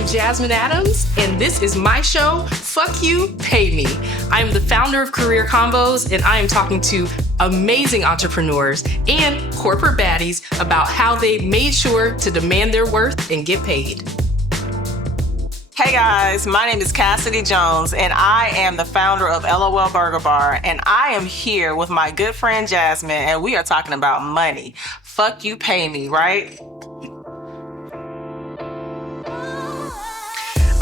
I'm Jasmine Adams, and this is my show, Fuck You, Pay Me. I am the founder of Career Combos, and I am talking to amazing entrepreneurs and corporate baddies about how they made sure to demand their worth and get paid. Hey guys, my name is Cassidy Jones, and I am the founder of LOL Burger Bar, and I am here with my good friend Jasmine, and we are talking about money. Fuck you, pay me, right?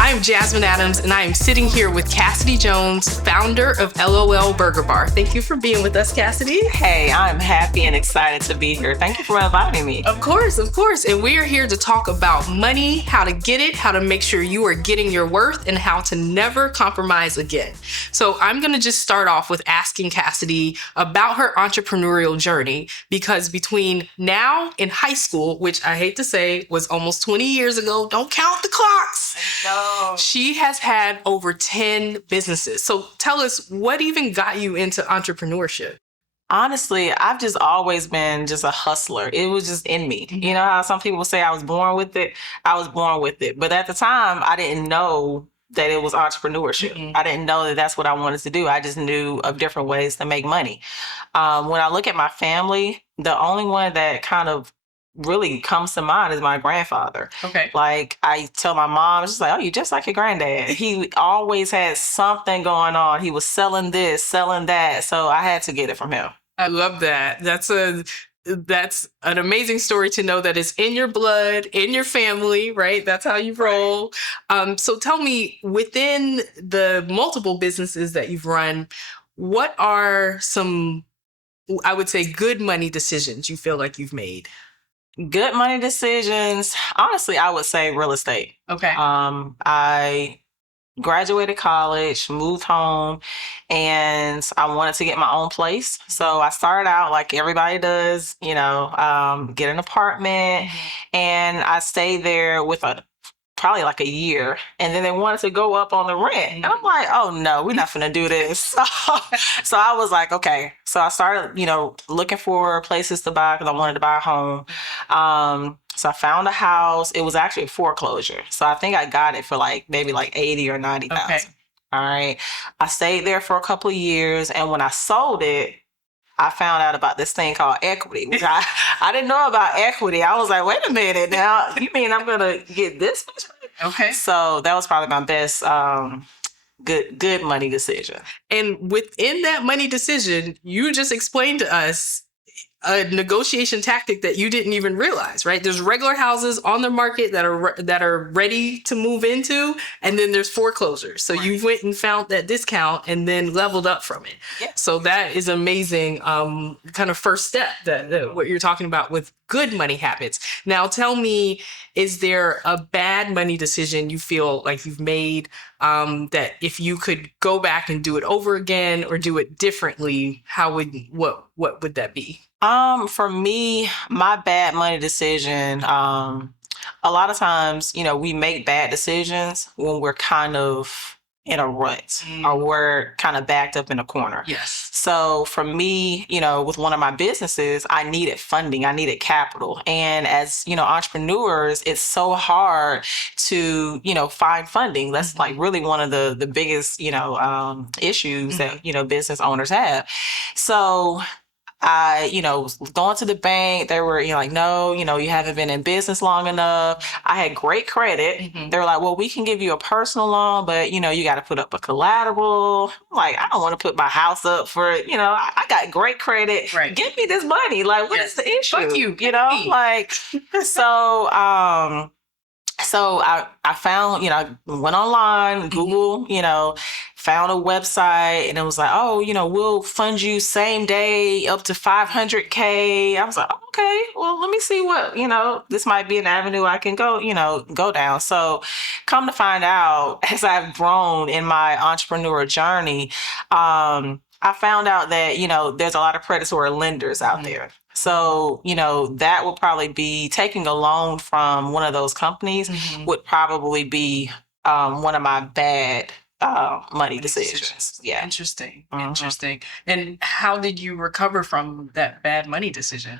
I'm Jasmine Adams, and I am sitting here with Cassidy Jones, founder of LOL Burger Bar. Thank you for being with us, Cassidy. Hey, I'm happy and excited to be here. Thank you for inviting me. Of course. And we are here to talk about money, how to get it, how to make sure you are getting your worth, and how to never compromise again. So I'm going to just start off with asking Cassidy about her entrepreneurial journey, because between now and high school, which I hate to say was almost 20 years ago, don't count the clocks. No. She has had over 10 businesses. So tell us, what even got you into entrepreneurship? Honestly, I've just always been just a hustler. It was just in me. You know how some people say I was born with it? I was born with it. But at the time, I didn't know that it was entrepreneurship. I didn't know that that's what I wanted to do. I just knew of different ways to make money. When I look at my family, the only one that kind of really comes to mind is my grandfather. Okay. Like, I tell my mom, she's like, oh, you just like your granddad. He always had something going on. He was selling this, selling that. So I had to get it from him. I love that. That's an amazing story to know that it's in your blood, in your family, right? That's how you roll. So tell me, within the multiple businesses that you've run, what are some, I would say, good money decisions you feel like you've made? Good money decisions. Honestly, I would say real estate. Okay. I graduated college, moved home, and I wanted to get my own place. So I started out like everybody does, get an apartment, and I stayed there with probably like a year, and then they wanted to go up on the rent. And I'm like, oh no, we're not gonna do this. So I was like, okay. So I started, looking for places to buy because I wanted to buy a home. So I found a house. It was actually a foreclosure. So I think I got it for maybe 80 or 90,000. Okay. All right. I stayed there for a couple of years, and when I sold it, I found out about this thing called equity, which I didn't know about equity. I was like, wait a minute now, you mean I'm going to get this much money? Okay. So that was probably my best good money decision. And within that money decision, you just explained to us a negotiation tactic that you didn't even realize, right? There's regular houses on the market that are ready to move into, and then there's foreclosures. So you went and found that discount and then leveled up from it. Yeah. So that is amazing, kind of first step that what you're talking about with good money habits. Now tell me, is there a bad money decision you feel like you've made that if you could go back and do it over again or do it differently, what would that be? For me, my bad money decision, a lot of times, we make bad decisions when we're kind of in a rut or we're kind of backed up in a corner. Yes. So for me, with one of my businesses, I needed funding, I needed capital. And as, entrepreneurs, it's so hard to, find funding. That's really one of the biggest, issues that, business owners have. So I, was going to the bank. They were, like, no, you haven't been in business long enough. I had great credit. They were like, well, we can give you a personal loan, but, you got to put up a collateral. I'm like, I don't want to put my house up for, I got great credit. Right. Give me this money. Like, what is the issue? Fuck you. So I found, I went online, Google, found a website, and it was like, oh, we'll fund you same day up to $500K. I was like, okay, well, let me see what, this might be an avenue I can go down. So come to find out, as I've grown in my entrepreneur journey, I found out that, there's a lot of predatory lenders out there. So, that would probably be taking a loan from one of those companies would probably be one of my bad money decisions. Yeah. Interesting. And how did you recover from that bad money decision?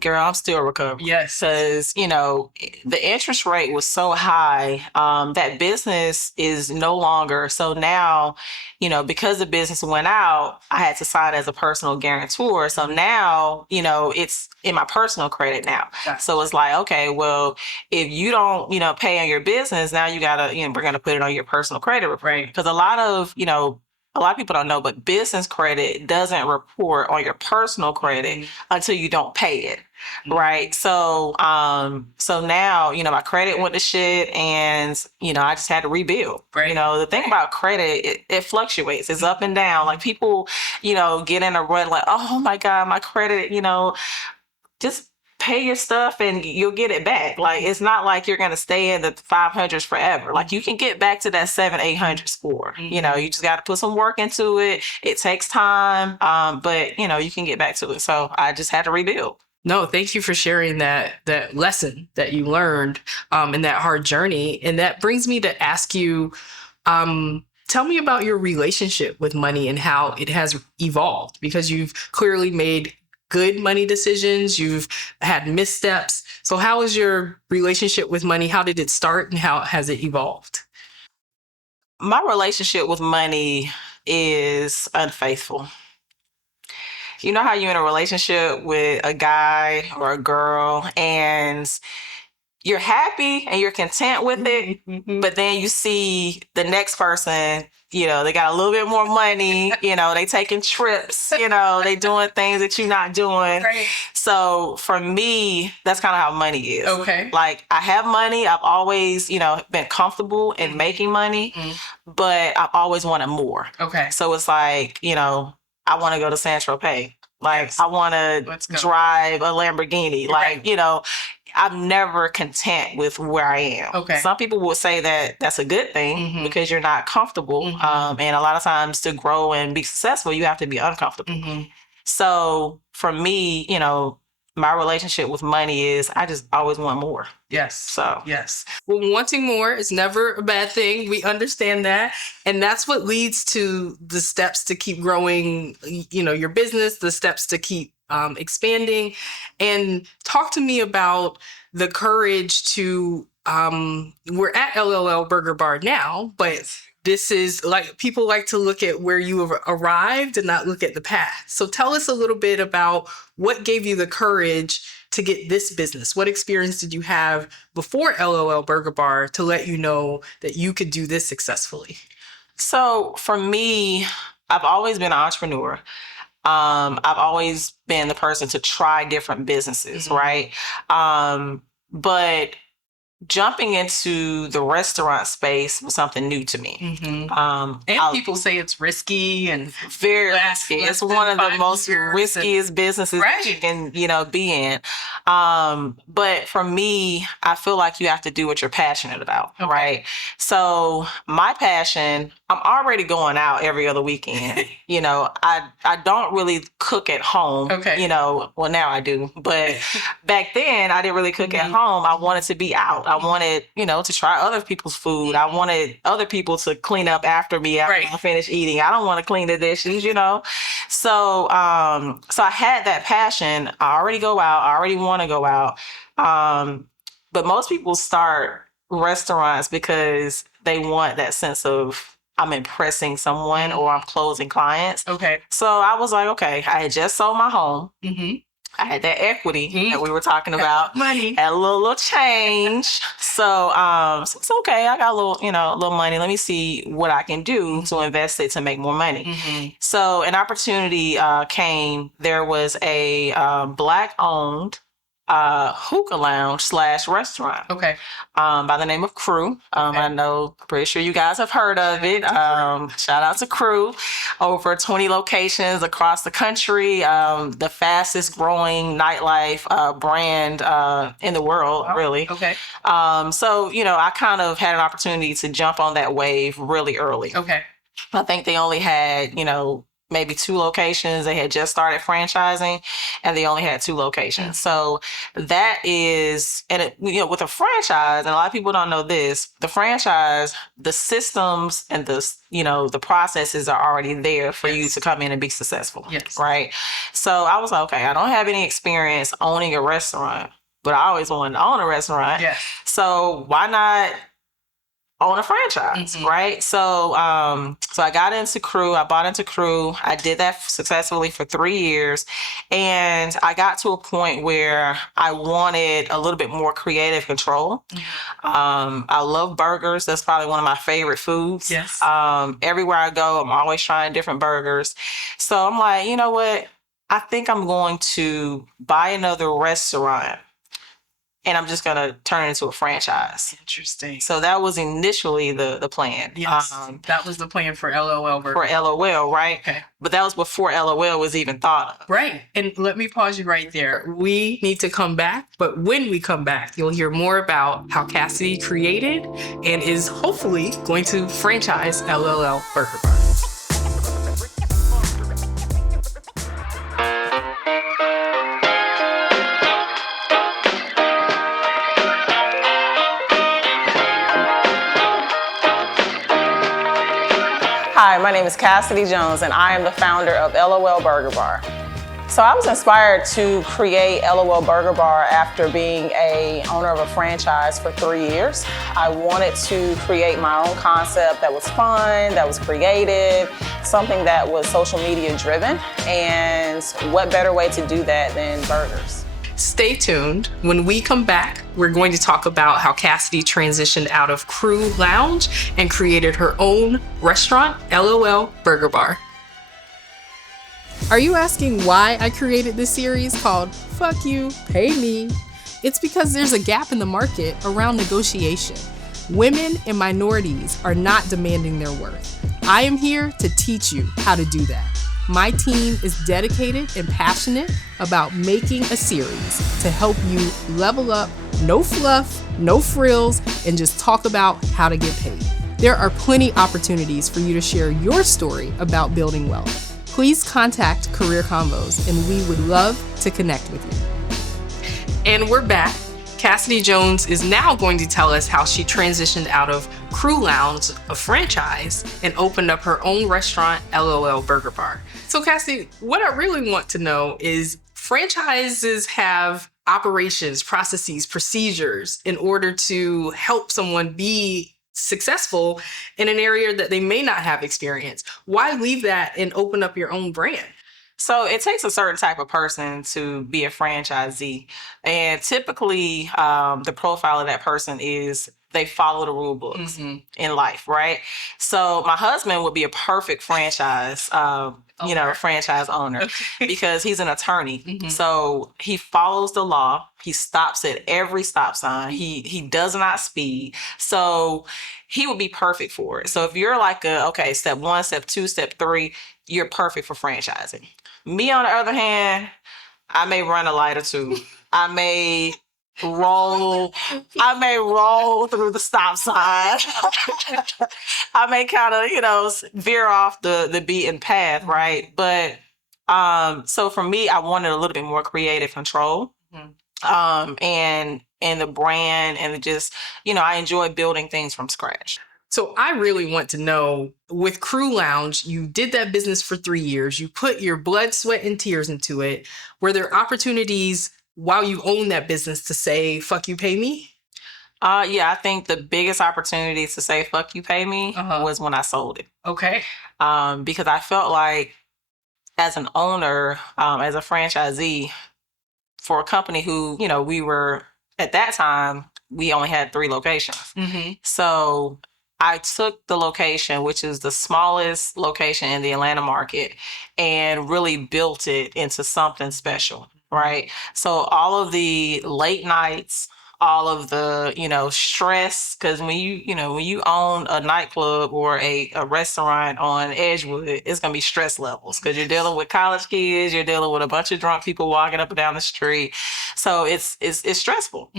Girl, I'm still recovering. Yes. Because, the interest rate was so high, that business is no longer. So now, because the business went out, I had to sign as a personal guarantor. So now, it's in my personal credit now. Gotcha. So it's like, okay, well, if you don't, pay on your business, now you gotta, we're gonna put it on your personal credit report. Right. Because a lot of people don't know, but business credit doesn't report on your personal credit until you don't pay it. Right. So now, my credit went to shit, and, I just had to rebuild. Right. The thing about credit, it fluctuates. It's up and down. Like people, get in a rut like, oh my God, my credit, just pay your stuff and you'll get it back. Like, it's not like you're going to stay in the 500s forever. Like, you can get back to that 700-800 score. You just got to put some work into it. It takes time. But you can get back to it. So I just had to rebuild. No, thank you for sharing that lesson that you learned in that hard journey. And that brings me to ask you, tell me about your relationship with money and how it has evolved, because you've clearly made good money decisions. You've had missteps. So how is your relationship with money? How did it start and how has it evolved? My relationship with money is unfaithful. You know how you're in a relationship with a guy or a girl and you're happy and you're content with it, but then you see the next person, they got a little bit more money, they taking trips, they doing things that you're not doing. Right. So for me, that's kind of how money is. Okay. Like, I have money. I've always, been comfortable in making money, but I've always wanted more. Okay. So it's like, I want to go to San Tropez. Like, Yes. I want to drive a Lamborghini. Like, Right. I'm never content with where I am. Okay. Some people will say that that's a good thing because you're not comfortable. And a lot of times to grow and be successful, you have to be uncomfortable. So for me, my relationship with money is I just always want more. Yes. So yes. Well, wanting more is never a bad thing. We understand that. And that's what leads to the steps to keep growing, your business, the steps to keep expanding. And talk to me about the courage to, we're at LLL Burger Bar now, but this is like, people like to look at where you have arrived and not look at the past. So tell us a little bit about what gave you the courage to get this business. What experience did you have before LOL Burger Bar to let you know that you could do this successfully? So for me, I've always been an entrepreneur. I've always been the person to try different businesses, right? But jumping into the restaurant space was something new to me. And people say it's risky and very risky. It's one of the most riskiest businesses that you can, be in. But for me, I feel like you have to do what you're passionate about, right? So my passion, I'm already going out every other weekend. I don't really cook at home. Well, now I do, but back then I didn't really cook at home. I wanted to be out. I wanted, to try other people's food. I wanted other people to clean up after me after I finish eating. I don't want to clean the dishes, So, so I had that passion. I already go out. I already want to go out. But most people start restaurants because they want that sense of I'm impressing someone or I'm closing clients. So I was like, okay, I had just sold my home. I had that equity that we were talking about. Money. Had a little change. So, so it's okay. I got a little money. Let me see what I can do to invest it to make more money. So an opportunity came. There was a Black-owned hookah lounge / restaurant. By the name of Crew. I know, pretty sure you guys have heard of it. Shout out to Crew. Over 20 locations across the country. The fastest growing nightlife brand in the world, really. So, I kind of had an opportunity to jump on that wave really early. I think they only had, maybe 2 locations. They had just started franchising and they only had 2 locations. So that is, and it, with a franchise, and a lot of people don't know this, the franchise, the systems and the processes are already there for you to come in and be successful. Yes. Right. So I was like, okay, I don't have any experience owning a restaurant, but I always wanted to own a restaurant. Yes. So why not own a franchise, right? So so I got into Crew. I bought into Crew. I did that successfully for 3 years. And I got to a point where I wanted a little bit more creative control. I love burgers. That's probably one of my favorite foods. Yes. Everywhere I go, I'm always trying different burgers. So I'm like, you know what? I think I'm going to buy another restaurant and I'm just going to turn it into a franchise. Interesting. So that was initially the plan. Yes, that was the plan for LOL Burger. For LOL, right? Okay. But that was before LOL was even thought of. Right. And let me pause you right there. We need to come back, but when we come back, you'll hear more about how Cassidy created and is hopefully going to franchise LOL Burger Bar. Hi, my name is Cassidy Jones, and I am the founder of LOL Burger Bar. So I was inspired to create LOL Burger Bar after being a owner of a franchise for 3 years. I wanted to create my own concept that was fun, that was creative, something that was social media driven, and what better way to do that than burgers? Stay tuned. When we come back, we're going to talk about how Cassidy transitioned out of Crew Lounge and created her own restaurant, LOL Burger Bar. Are you asking why I created this series called Fuck You, Pay Me? It's because there's a gap in the market around negotiation. Women and minorities are not demanding their worth. I am here to teach you how to do that. My team is dedicated and passionate about making a series to help you level up, no fluff, no frills, and just talk about how to get paid. There are plenty opportunities for you to share your story about building wealth. Please contact Career Convos and we would love to connect with you. And we're back. Cassidy Jones is now going to tell us how she transitioned out of Crew Lounge, a franchise, and opened up her own restaurant, LOL Burger Bar. So Cassidy, what I really want to know is franchises have operations, processes, procedures in order to help someone be successful in an area that they may not have experience. Why leave that and open up your own brand? So it takes a certain type of person to be a franchisee. And typically, the profile of that person is they follow the rule books in life, right? So my husband would be a perfect franchise, franchise owner because he's an attorney. So he follows the law. He stops at every stop sign. He does not speed. So he would be perfect for it. So if you're like step 1, step 2, step 3, you're perfect for franchising. Me, on the other hand, I may run a light or two. I may roll through the stop sign. I may kind of, veer off the beaten path, right? But so for me, I wanted a little bit more creative control. And the brand and just, I enjoy building things from scratch. So I really want to know, with Crew Lounge, you did that business for 3 years. You put your blood, sweat, and tears into it. Were there opportunities while you owned that business to say, fuck you, pay me? Yeah, I think the biggest opportunity to say, fuck you, pay me was when I sold it. Okay. Because I felt like as an owner, as a franchisee for a company who, we were, at that time, we only had 3 locations. So I took the location, which is the smallest location in the Atlanta market, and really built it into something special, right? So all of the late nights, all of the, stress, because when you own a nightclub or a restaurant on Edgewood, it's going to be stress levels because you're dealing with college kids, you're dealing with a bunch of drunk people walking up and down the street. So it's stressful.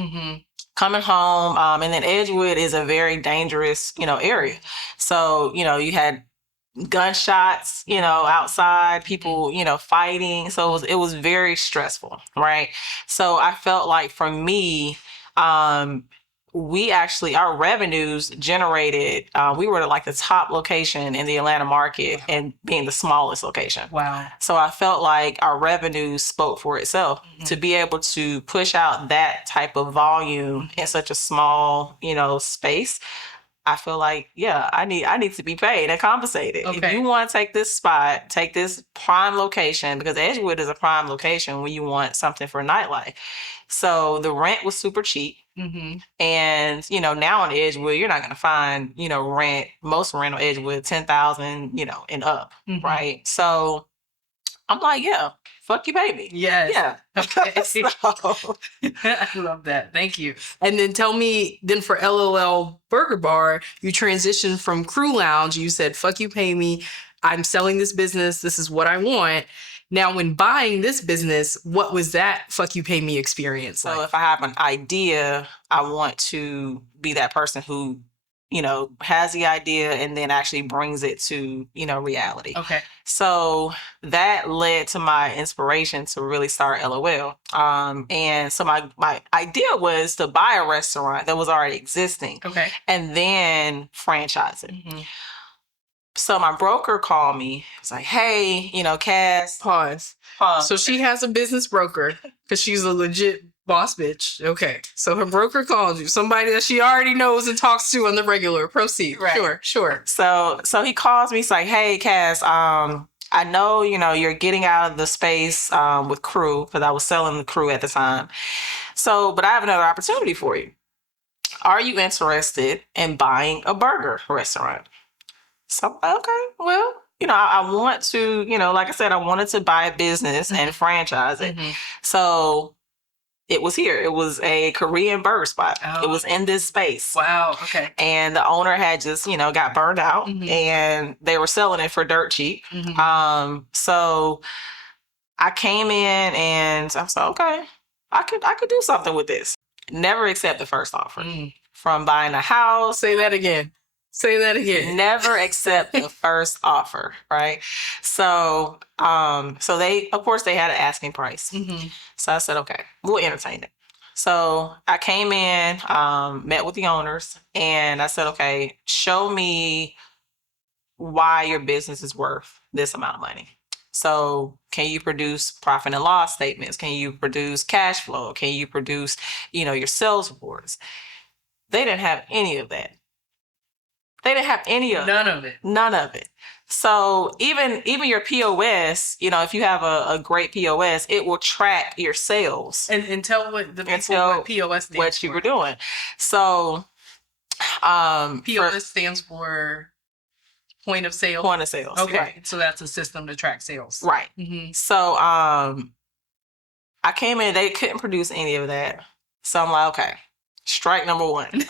Coming home, and then Edgewood is a very dangerous, area. So, you had gunshots, outside, people, fighting. So it was very stressful, right? So I felt like for me, we actually, our revenues generated, we were like the top location in the Atlanta market and being the smallest location. Wow. So I felt like our revenues spoke for itself to be able to push out that type of volume in such a small, space. I feel like, yeah, I need to be paid and compensated. If Okay. you want to take this spot, take this prime location, because Edgewood is a prime location when you want something for nightlife. So the rent was super cheap. And, now on Edgewood, you're not going to find, most rent on Edgewood, 10,000, and up, right? So I'm like, yeah, fuck you, baby. Yes. Yeah. Okay. So, I love that. Thank you. And then tell me, then for LOL Burger Bar, you transitioned from Crew Lounge. You said, fuck you, pay me. I'm selling this business. This is what I want. Now, when buying this business, what was that fuck you, pay me experience like? So if I have an idea, I want to be that person who, has the idea and then actually brings it to, reality. Okay. So that led to my inspiration to really start LOL. And so my idea was to buy a restaurant that was already existing. Okay. And then franchise it. So my broker called me. It's like, hey, Cass. Pause. So she has a business broker because she's a legit boss bitch. Okay. So her broker called you, somebody that she already knows and talks to on the regular. Proceed. Right. Sure. So he calls me. He's like, hey, Cass, I know, you're getting out of the space with Crew, because I was selling the Crew at the time. So, but I have another opportunity for you. Are you interested in buying a burger restaurant? So I'm like, okay, well, I want to, like I said, I wanted to buy a business and franchise it. So it was here. It was a Korean burger spot. Oh. It was in this space. Wow. Okay. And the owner had just, got burned out and they were selling it for dirt cheap. So I came in and I was like, okay, I could do something with this. Never accept the first offer from buying a house. Say that again. Never accept the first offer, right? So, so they, of course, they had an asking price. So I said, okay, we'll entertain it. So I came in, met with the owners, and I said, okay, show me why your business is worth this amount of money. So can you produce profit and loss statements? Can you produce cash flow? Can you produce, your sales reports? They didn't have any of that. They didn't have any of None of it. So even your POS, if you have a great POS, it will track your sales. And tell what the people what POS stands what you were doing. So POS stands for point of sale. Point of sales. Okay. Right. So that's a system to track sales. Right. So I came in, they couldn't produce any of that. So I'm like, okay, strike number one.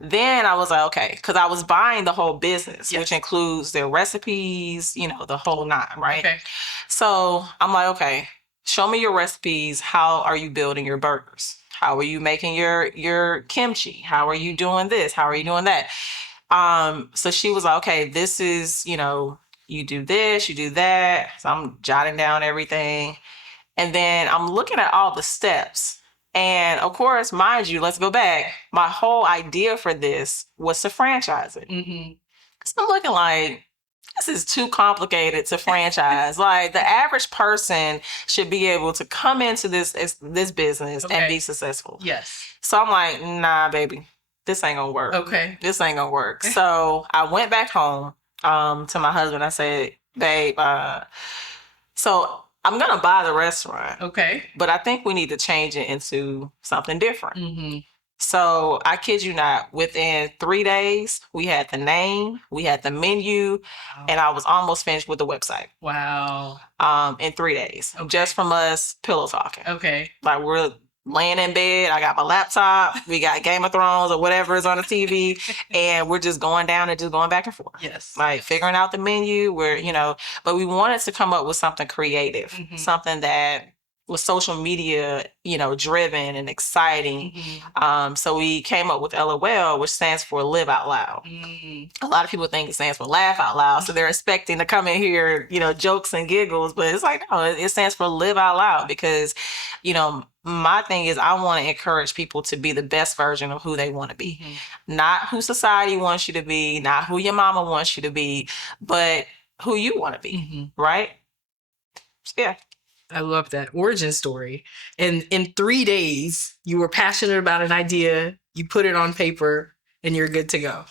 Then I was like, okay, because I was buying the whole business, which includes their recipes, the whole nine, right? Okay. So I'm like, okay, show me your recipes. How are you building your burgers? How are you making your kimchi? How are you doing this? How are you doing that? So she was like, okay, this is, you do this, you do that. So I'm jotting down everything. And then I'm looking at all the steps. And of course, mind you, let's go back. My whole idea for this was to franchise it. So I'm looking like, this is too complicated to franchise. Like the average person should be able to come into this business and be successful. Yes. So I'm like, nah, baby, this ain't gonna work. Okay. This ain't gonna work. So I went back home to my husband. I said, babe, so I'm going to buy the restaurant. Okay. But I think we need to change it into something different. So I kid you not, within 3 days, we had the name, we had the menu, and I was almost finished with the website. Wow. In 3 days. Just from us pillow talking. Okay. Like we're laying in bed, I got my laptop, we got Game of Thrones or whatever is on the TV, and we're just going down and just going back and forth. Yes. Like figuring out the menu, but we wanted to come up with something creative, something that was social media, driven and exciting. So we came up with LOL, which stands for live out loud. A lot of people think it stands for laugh out loud. So they're expecting to come in here, jokes and giggles, but it's like, no, it stands for live out loud because, my thing is I want to encourage people to be the best version of who they want to be. Not who society wants you to be, not who your mama wants you to be, but who you want to be, right? Yeah. I love that origin story. And in 3 days, you were passionate about an idea, you put it on paper, and you're good to go.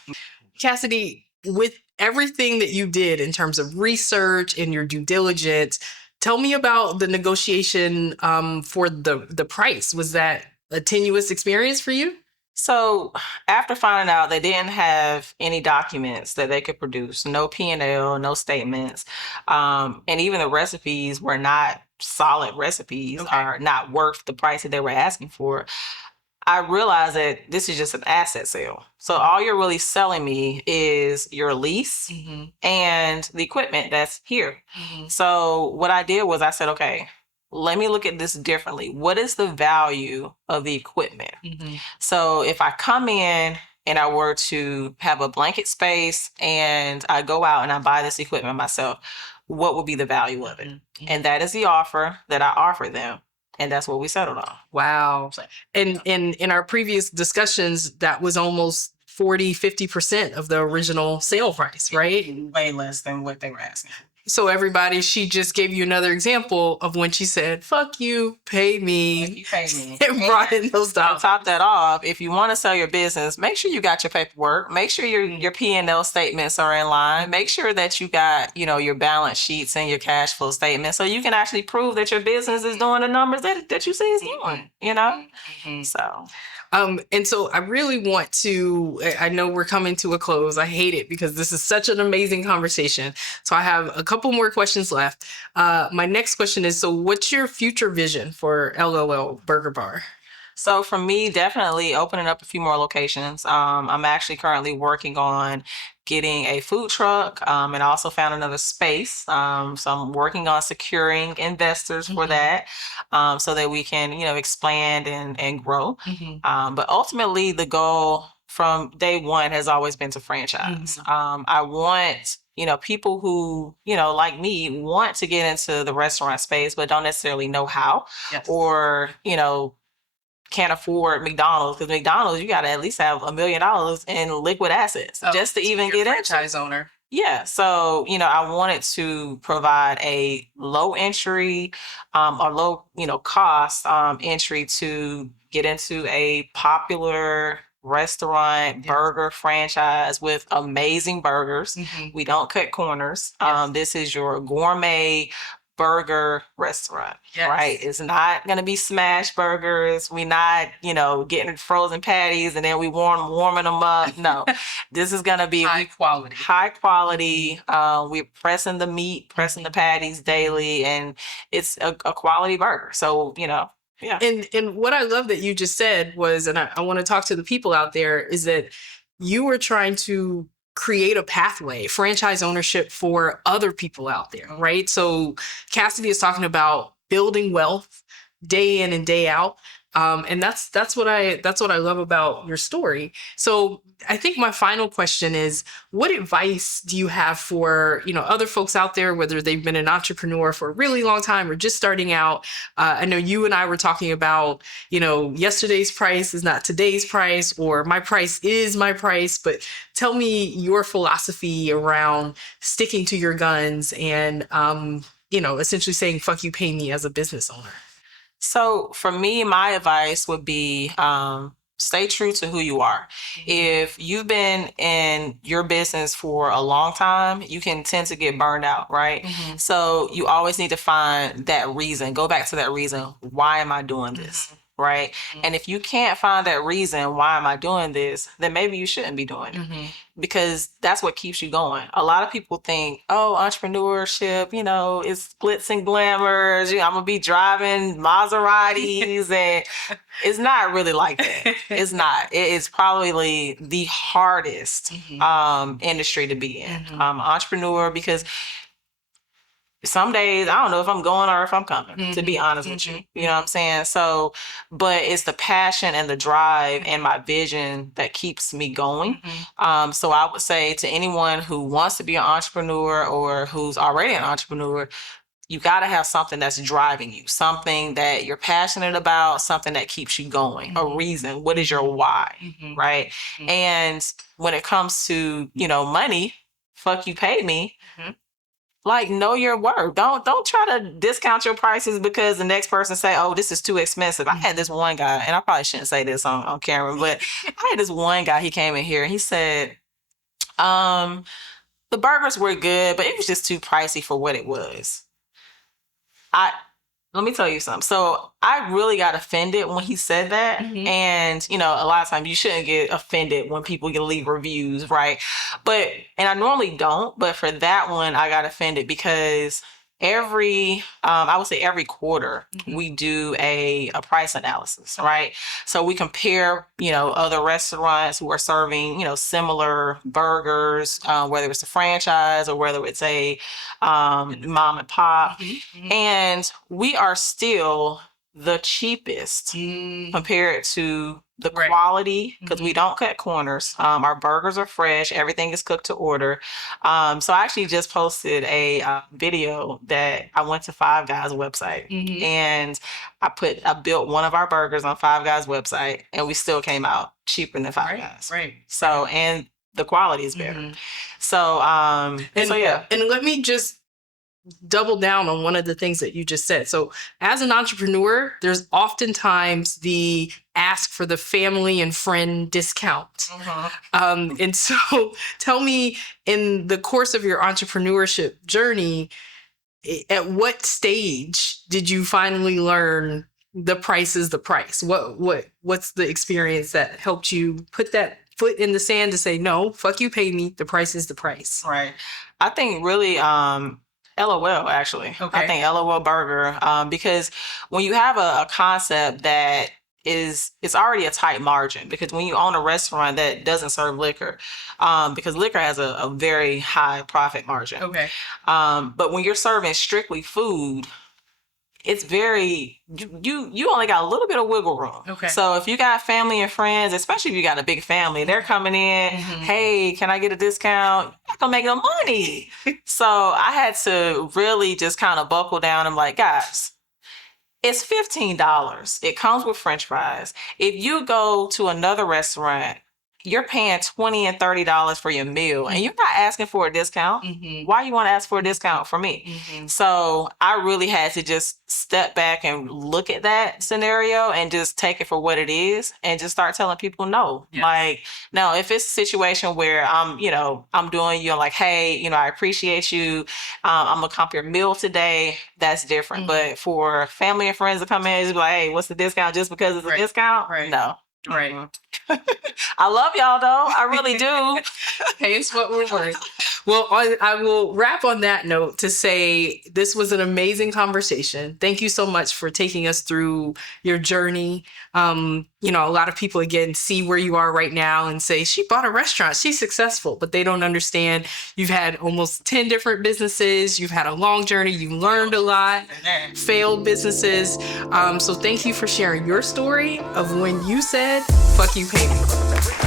Cassidy, with everything that you did in terms of research and your due diligence, tell me about the negotiation for the price. Was that a tenuous experience for you? So after finding out they didn't have any documents that they could produce, no P&L, no statements, and even the recipes were not solid recipes, are not worth the price that they were asking for, I realized that this is just an asset sale. So all you're really selling me is your lease and the equipment that's here. So what I did was I said, okay, let me look at this differently. What is the value of the equipment? So if I come in and I were to have a blanket space and I go out and I buy this equipment myself, what would be the value of it? And that is the offer that I offer them. And that's what we settled on. Wow. And in our previous discussions, that was almost 40-50% of the original sale price, right? Way less than what they were asking. So everybody, she just gave you another example of when she said, fuck you, pay me. You pay me. And brought in those dollars. To top that off, if you want to sell your business, make sure you got your paperwork. Make sure your P&L statements are in line. Make sure that you got, your balance sheets and your cash flow statements so you can actually prove that your business is doing the numbers that you say it's doing, So... And so I really want to, I know we're coming to a close. I hate it because this is such an amazing conversation. So I have a couple more questions left. My next question is, so what's your future vision for LOL Burger Bar? So for me, definitely opening up a few more locations. I'm actually currently working on getting a food truck and I also found another space. So I'm working on securing investors for that so that we can, expand and grow. But ultimately, the goal from day one has always been to franchise. I want people who, like me, want to get into the restaurant space, but don't necessarily know how or, can't afford McDonald's because McDonald's, you got to at least have $1 million in liquid assets just to even get franchise owner. Yeah. So, I wanted to provide a low entry or low, cost entry to get into a popular restaurant burger franchise with amazing burgers. We don't cut corners. This is your gourmet burger restaurant, right? It's not going to be smash burgers. We not, getting frozen patties and then we warming them up. No, this is going to be high quality. We're pressing the meat, pressing the patties daily, and it's a quality burger. So, yeah. And what I love that you just said was, and I want to talk to the people out there, is that you were trying to create a pathway, franchise ownership for other people out there, right? So Cassidy is talking about building wealth day in and day out. And that's what I love about your story. So I think my final question is, what advice do you have for, other folks out there, whether they've been an entrepreneur for a really long time or just starting out? I know you and I were talking about, yesterday's price is not today's price, or my price is my price. But tell me your philosophy around sticking to your guns and, essentially saying, fuck you, pay me as a business owner. So for me, my advice would be stay true to who you are. If you've been in your business for a long time, you can tend to get burned out, right? So you always need to find that reason. Go back to that reason. Why am I doing this? Right? And if you can't find that reason, why am I doing this, then maybe you shouldn't be doing it because that's what keeps you going. A lot of people think, oh, entrepreneurship, it's glitz and glamours. I'm going to be driving Maseratis and it's not really like that. It's not. It is probably the hardest industry to be in. Entrepreneur, because some days I don't know if I'm going or if I'm coming, to be honest with you. You know what I'm saying? So, but it's the passion and the drive and my vision that keeps me going. So I would say to anyone who wants to be an entrepreneur or who's already an entrepreneur, you got to have something that's driving you, something that you're passionate about, something that keeps you going, a reason. What is your why? Right. And when it comes to, money, fuck you pay me. Like, know your worth. Don't try to discount your prices because the next person say, oh, this is too expensive. I had this one guy, and I probably shouldn't say this on camera, but I had this one guy, he came in here and he said, the burgers were good, but it was just too pricey for what it was. Let me tell you something. So I really got offended when he said that. And, a lot of times you shouldn't get offended when people can leave reviews, right? And I normally don't, but for that one, I got offended because I would say every quarter, we do a price analysis, right? So we compare, other restaurants who are serving, similar burgers, whether it's a franchise or whether it's a mom and pop. And we are still the cheapest compared to the quality, because we don't cut corners. Our burgers are fresh. Everything is cooked to order. So I actually just posted a video that I went to Five Guys website and I built one of our burgers on Five Guys website, and we still came out cheaper than Five Guys. Right. So, and the quality is better. So, yeah. And let me just double down on one of the things that you just said. So as an entrepreneur, there's oftentimes the ask for the family and friend discount. And so tell me, in the course of your entrepreneurship journey, at what stage did you finally learn the price is the price? What's the experience that helped you put that foot in the sand to say, no, fuck you, pay me, the price is the price? Right. I think really, LOL, actually. Okay. I think LOL Burger, because when you have a concept that it's already a tight margin, because when you own a restaurant that doesn't serve liquor, because liquor has a very high profit margin. Okay. But when you're serving strictly food, it's very, you only got a little bit of wiggle room. Okay. So if you got family and friends, especially if you got a big family, they're coming in, hey, can I get a discount? You're not gonna make no money. So I had to really just kind of buckle down. I'm like, guys, it's $15. It comes with French fries. If you go to another restaurant, you're paying $20 and $30 for your meal, and you're not asking for a discount. Why you want to ask for a discount for me? So I really had to just step back and look at that scenario and just take it for what it is, and just start telling people no. Yes. Like, now, if it's a situation where I'm doing you, I'm like, hey, I appreciate you. I'm gonna comp your meal today. That's different. But for family and friends to come in and just be like, hey, what's the discount just because it's a discount? Right. No. Right. I love y'all though. I really do. Hey, it's what we're worth. Well, I will wrap on that note to say this was an amazing conversation. Thank you so much for taking us through your journey. A lot of people, again, see where you are right now and say, she bought a restaurant, she's successful, but they don't understand you've had almost 10 different businesses. You've had a long journey. You learned a lot, failed businesses. So thank you for sharing your story of when you said, fuck you, pay me.